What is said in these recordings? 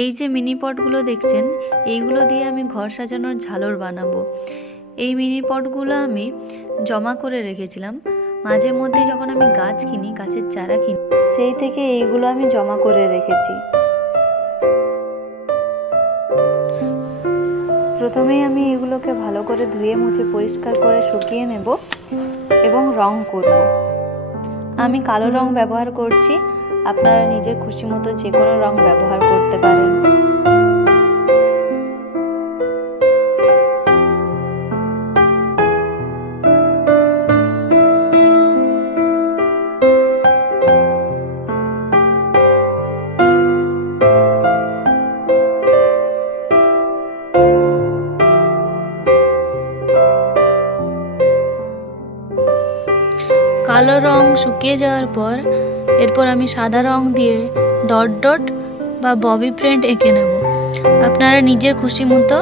এই যে মিনি পটগুলো দেখছেন, এইগুলো দিয়ে আমি ঘর সাজানোর ঝালর বানাবো। এই মিনি পটগুলো আমি জমা করে রেখেছিলাম। মাঝে মধ্যে যখন আমি গাছ কিনি, গাছের চারা কিনি, সেই থেকে এইগুলো আমি জমা করে রেখেছি। প্রথমেই আমি এগুলোকে ভালো করে ধুয়ে মুছে পরিষ্কার করে শুকিয়ে নেব এবং রং করব। আমি কালো রং ব্যবহার করছি, আপনারা নিজের খুশি মতো যে কোনো রং ব্যবহার করতে পারেন। কালো রং শুকিয়ে যাওয়ার পর এরপর আমি সাদা রং দিয়ে ডট ডট বা ববি প্রিন্ট এঁকে নেব। আপনারা নিজের খুশি মতো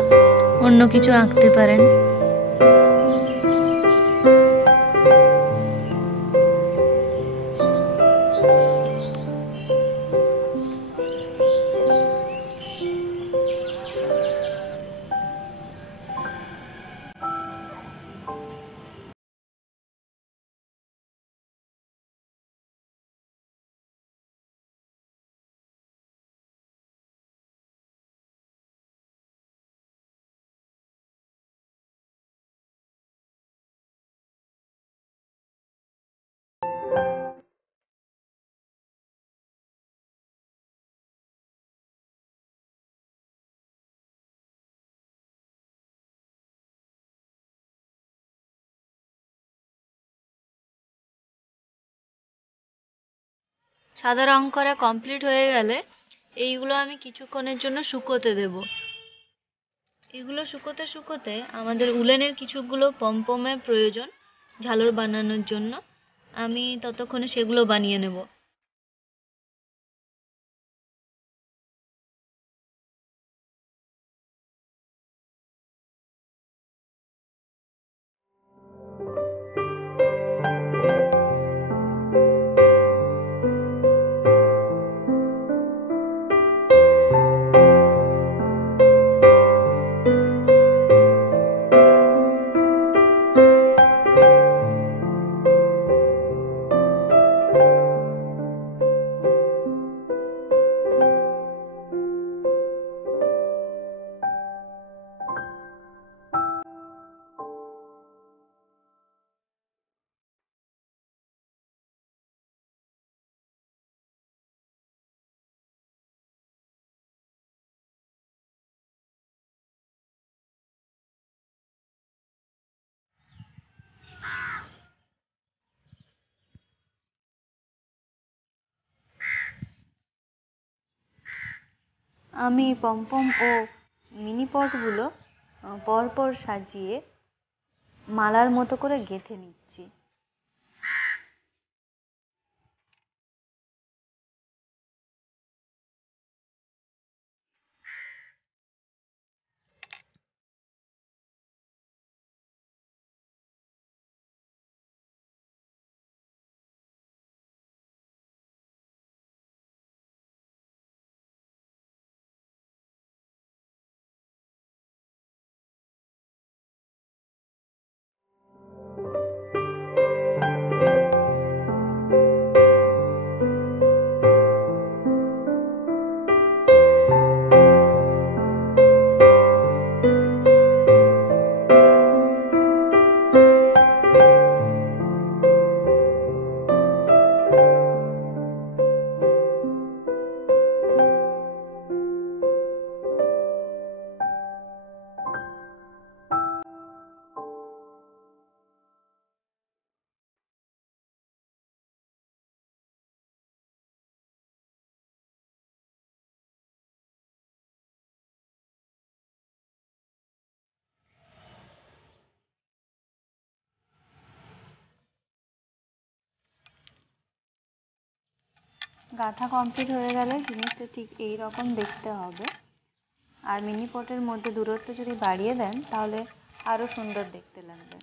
অন্য কিছু আঁকতে পারেন। সাদা রং করা কমপ্লিট হয়ে গেলে এইগুলো আমি কিছুক্ষণের জন্য শুকোতে দেব। এগুলো শুকোতে শুকোতে আমাদের উলেনের কিছুগুলো পমপমের প্রয়োজন ঝালর বানানোর জন্য। আমি ততক্ষণে সেগুলো বানিয়ে নেব। আমি পমপম ও মিনি পটগুলো পরপর সাজিয়ে মালার মতো করে গেঁথে নিচ্ছি। গাঁথা কমপ্লিট হয়ে গেলে জিনিসটা ঠিক এই রকম দেখতে হবে। আর মিনি পটের মধ্যে দূরত্ব যদি বাড়িয়ে দেন তাহলে আরও সুন্দর দেখতে লাগবে।